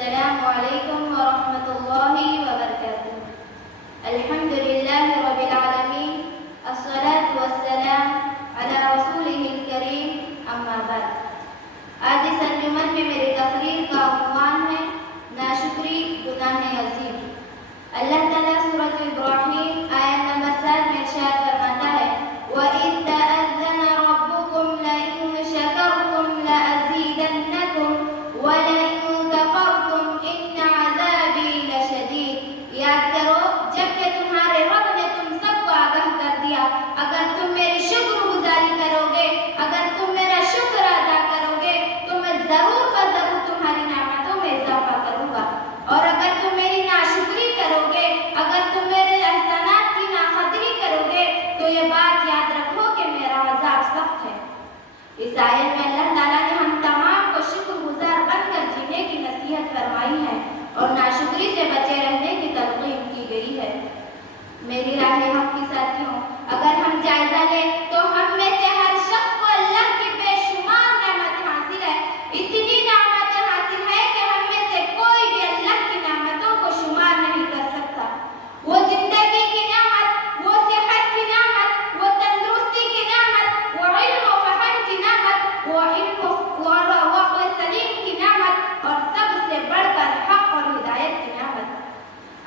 السلام علیکم ورحمۃ اللہ وبرکاتہ۔ الحمد للہ رب العالمین، الصلاة والسلام علی رسولہ الکریم، اما بعد۔ آج اس انجمن میں میری تقریر کا عنوان ہے ناشکری گناہ عظیم۔ اللہ تعالیٰ سورۃ ابراہیم آیت نمبر 7 میں ارشاد فرماتا ہے وَإِذْ تَأَذَّنَ رَبُّكُمْ لَئِن شَكَرْتُمْ لَأَزِيدَنَّكُمْ وَلَئِن كَفَرْتُمْ إِنَّ عَذَابِي لَشَدِيدٌ۔ یاد کرو جب کہ تمہارے رب نے تم سب کو آگاہ کر دیا، اگر تم میری شکر گزاری کرو گے، اگر تم میرا شکر ادا کرو گے تو میں ضرور ضرور تمہاری نعمتوں میں اضافہ کروں گا، اور اگر تم میری ناشکری کرو گے، اگر تم میرے احسانات کی ناقدری کرو گے تو یہ بات یاد رکھو کہ میرا عذاب سخت ہے۔ اس آیت میں اللہ تعالیٰ نے ہم تمام کو شکر گزار بن کر جینے کی نصیحت فرمائی ہے اور ناشکری سے بچے رہنے کی تلقین کی گئی ہے۔ میری راہ حق کی ساتھیوں، اگر ہم جائزہ لیں تو ہم میں سے ہر شخص کو اللہ کی بے شمار نعمتیں حاصل ہے، اتنی نعمتیں حاصل ہے کہ ہم میں سے کوئی بھی اللہ کی نعمتوں کو شمار نہیں کر سکتا۔ وہ زندگی کی نعمت، وہ صحت کی نعمت، وہ تندرستی کی نعمت، وہ علم و فہم کی نعمت، وہ علم و عقل سلیم کی نعمت، اور سب سے بڑھ کر حق اور ہدایت کی نعمت۔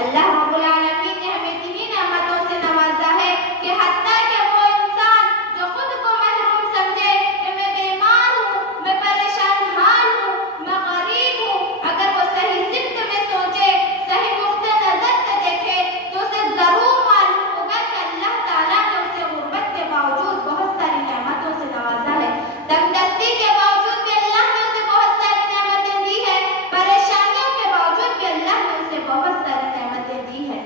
اللہ رب العالمین نے ہمیں اتنی نعمتوں سے نوازا ہے کہ حتیٰ کہ وہ انسان جو خود کو محروم سمجھے کہ میں بیمار ہوں، میں پریشان حال ہوں، میں غریب ہوں، اگر وہ صحیح سمت میں سوچے، صحیح نقطۂ نظر سے دیکھے تو اسے ضرور معلوم ہوگا کہ اللہ تعالیٰ نے اسے غربت کے باوجود بہت ساری نعمتوں سے نوازا ہے، تنگدستی کے باوجود بھی اللہ نے اسے بہت ساری نعمتیں دی ہے، پریشانیوں کے باوجود بھی اللہ نے اسے بہت ساری نعمتیں دی ہیں۔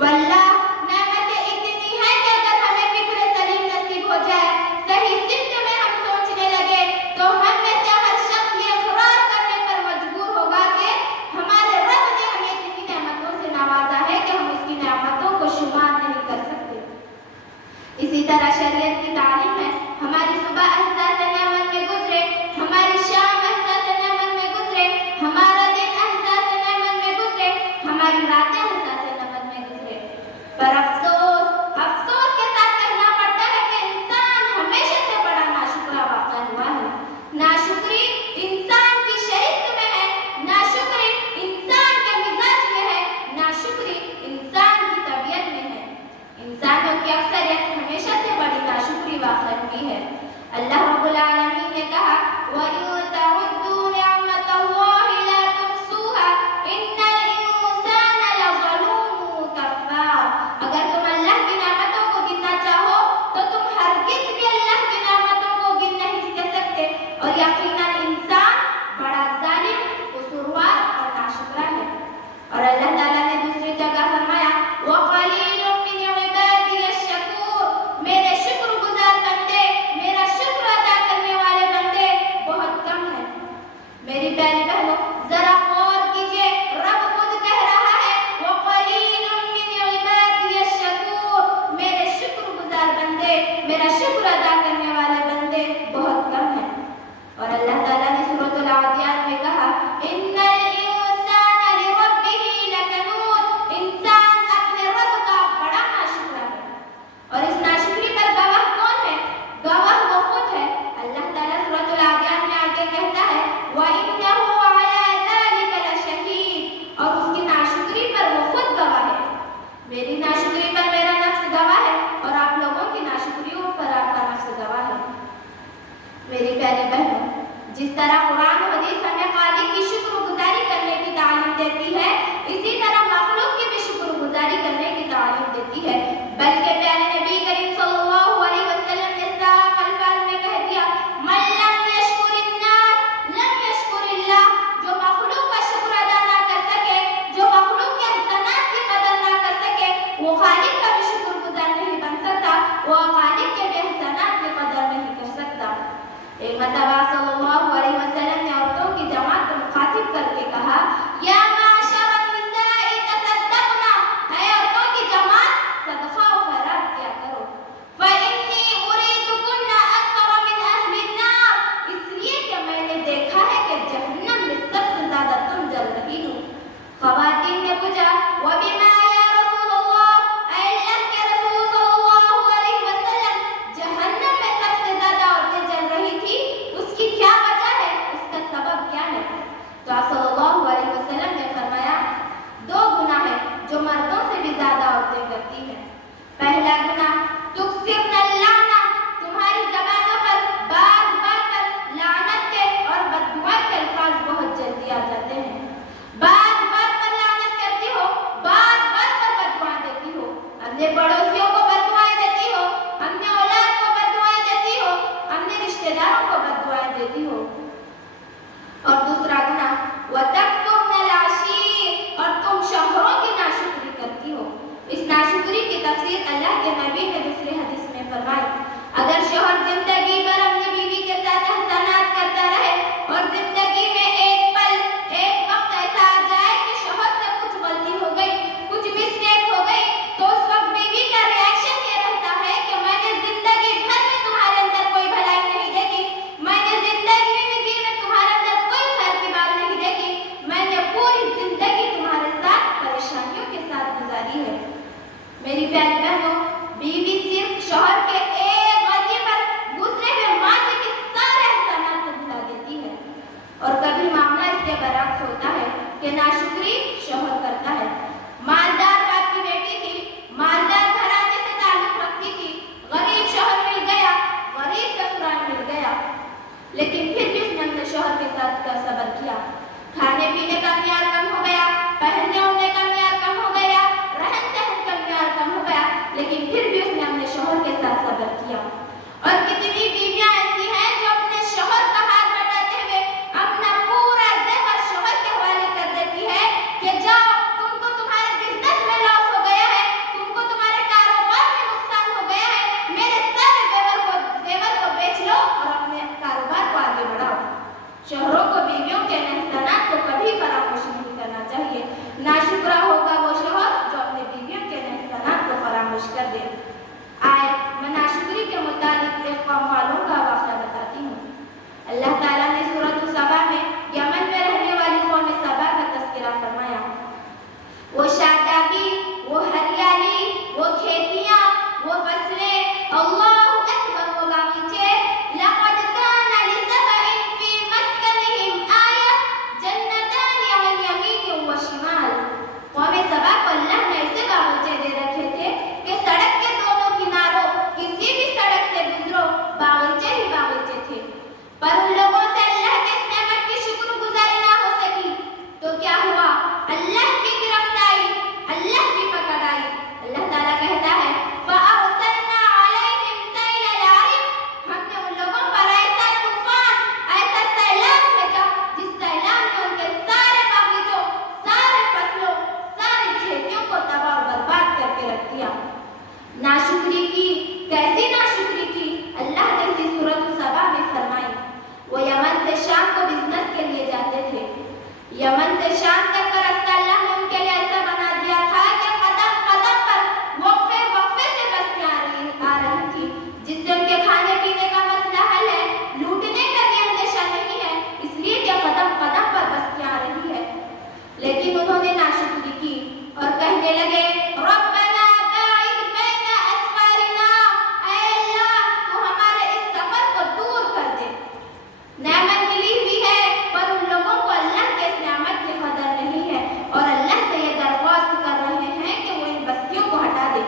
واللہ نعمتیں اتنی ہیں کہ اگر ہمیں فکر سلیم نصیب ہو جائے، صحیح سمت میں ہم سوچنے لگے تو ہم میں سے ہر شخص یہ اقرار کرنے پر مجبور ہوگا کہ ہمارے رب نے ہمیں اتنی نعمتوں سے نوازا ہے کہ ہم اس کی نعمتوں کو شمار نہیں کر سکتے۔ اسی طرح شریعت کی تعلیم ہے، ہماری صبح احساس نعمت میں گزرے، ہماری شام احساس نعمت میں گزرے، ہمارا دن احساس نعمت میں گزرے، ہماری راتیں احساس نعمت میں گزرے، پر افسوس کے ساتھ کہنا پڑتا ہے کہ انسان ہمیشہ سے بڑا ناشکرا واقع ہوا ہے۔ ناشکری انسان کی شریعت میں ہے، ناشکری انسان کے مزاج میں ہے، ناشکری انسان کی طبیعت میں ہے۔ انسانوں کی اکثریت ہمیشہ سے بڑی ناشکری واقع ہوئی ہے۔ اللہ رب العالمین نے کہا وَإِن تَعُدُّوا نِعْمَتَ اللَّهِ لَا تُحْصُوهَا إِنَّ الْإِنسَانَ کہ ناشکری شوہر کرتا ہے۔ مالدار باپ کی بیٹی تھی، مالدار گھرانے سے تعلق رکھتی تھی، غریب شوہر مل گیا، غریب سسرال مل گیا، لیکن پھر بھی اس نے اپنے شوہر کے ساتھ کا صبر کیا۔ کھانے پینے کا معیار کم ہو گیا، پہننے اوڑھنے کا معیار کم ہو گیا، رہن سہن کا معیار کم ہو گیا، لیکن پھر بھی اس نے اپنے شوہر کے ساتھ صبر کیا۔ اور کتنی بیویاں ایسی ہیں جو اپنے شوہر کا ہاتھ بٹاتے ہوئے اپنا پورا زیور شوہر کے حوالے کر دیتی ہے کہ جاؤ، تم کو تمہارے بزنس میں لاس ہو گیا ہے، تم کو تمہارے کاروبار میں نقصان ہو گیا ہے، میرے سارے زیور کو بیچ لو اور اپنے کاروبار کو آگے بڑھاؤ۔ شوہروں کو بیویوں کے احسانات کو کبھی فراموش نہیں کرنا چاہیے۔ ناشکرا ہوگا وہ شوہر جو اپنے بیویوں کے احسانات کو فراموش کر دے۔ آئے میں ناشکری کے متعلق ایک قوم والوں کا واقعہ بتاتی ہوں۔ اللہ تعالیٰ نے سورۃ سبا میں یمن میں رہنے والی قوم سبا کا تذکرہ فرمایا۔ وہ شادابی، وہ ہریالی، وہ کھیتیاں، وہ فصلیں، اللہ اکبر، وہ باغیچے، لقد کان لسبأ فی مسکنہم آیہ جنتان عن یمین و شمال۔ قوم سبا کو اللہ نے ایسے باغیچے دے رکھے تھے کہ سڑک کے دونوں کناروں کسی بھی سڑک سے گزرو باغیچے ہی باغیچے تھے، پر ان لوگوں سے اللہ کے اس نعمت کی شکر گزاری نہ ہو سکی تو کیا ہوا؟ اللہ کی گرفت آئی، اللہ کی پکڑ آئی۔ اللہ تعالیٰ کہتا ہے فَأَرْسَلْنَا عَلَيْهِمْ سَيْلَ الْعَرِمِ، ہم نے ان لوگوں پر ایسا طوفان، ایسا سیلاب بھیجا جس سیلاب نے ان کے سارے باغیچوں، سارے فصلوں، ساری کھیتیوں کو تباہ اور برباد کر کے رکھ دیا۔ ناشکری کی، کیسی ناشکری کی؟ اللہ نے اسی سورۃ سبا میں فرمائی۔ وہ یمن سے شام کو بزنس کے لیے جاتے تھے۔ یمن سے شام تک کا راستہ اللہ نے ان کے لیے ایسا بنا دیا تھا کہ قدم قدم پر وقفے سے بسیاں آ رہی تھی، جس سے ان کے کھانے پینے کا مسئلہ حل ہے، لوٹنے کا بھی اندیشہ نہیں ہے، اس لیے کہ قدم قدم پر بسیاں آ رہی ہے۔ لیکن انہوں نے ناشکری کی اور کہنے لگے ربنا باعد بین اسفارنا، اے اللہ تو ہمارے اس سفر کو دور کر دے۔ نعمت ملی ہوئی ہے پر ان لوگوں کو اللہ کے اس نعمت کی قدر نہیں ہے اور اللہ سے یہ درخواست کر رہے ہیں کہ وہ ان بستیوں کو ہٹا دے۔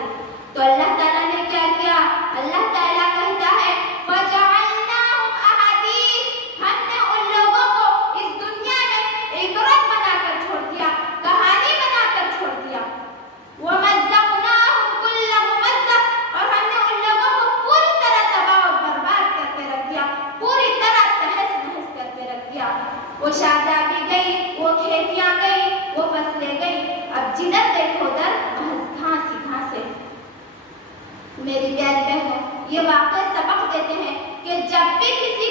تو اللہ تعالیٰ نے کیا کیا؟ اللہ تعالیٰ کہتا ہے فَجَعَلْنَاهُمْ أَحَادِيثَ، ہم نے ان لوگوں کو اس دنیا میں عبرت بنا کر چھوڑ دیا، کہانی بنا کر چھوڑ دیا۔ وَمَزَّقْنَاهُمْ كُلَّ مُمَزَّقٍ، اور ہم نے ان لوگوں کو پوری طرح تباہ اور برباد کر کے رکھ دیا، پوری طرح تہس نہس کر کے رکھ دیا۔ وہ شادابی گئی، وہ کھیتیاں گئی، وہ فصلیں گئی، اب جدھر دیکھو ادھر گھاس ہی گھاس ہے۔ میری پیاری بہنوں، یہ واقعے سبق دیتے ہیں کہ جب بھی کسی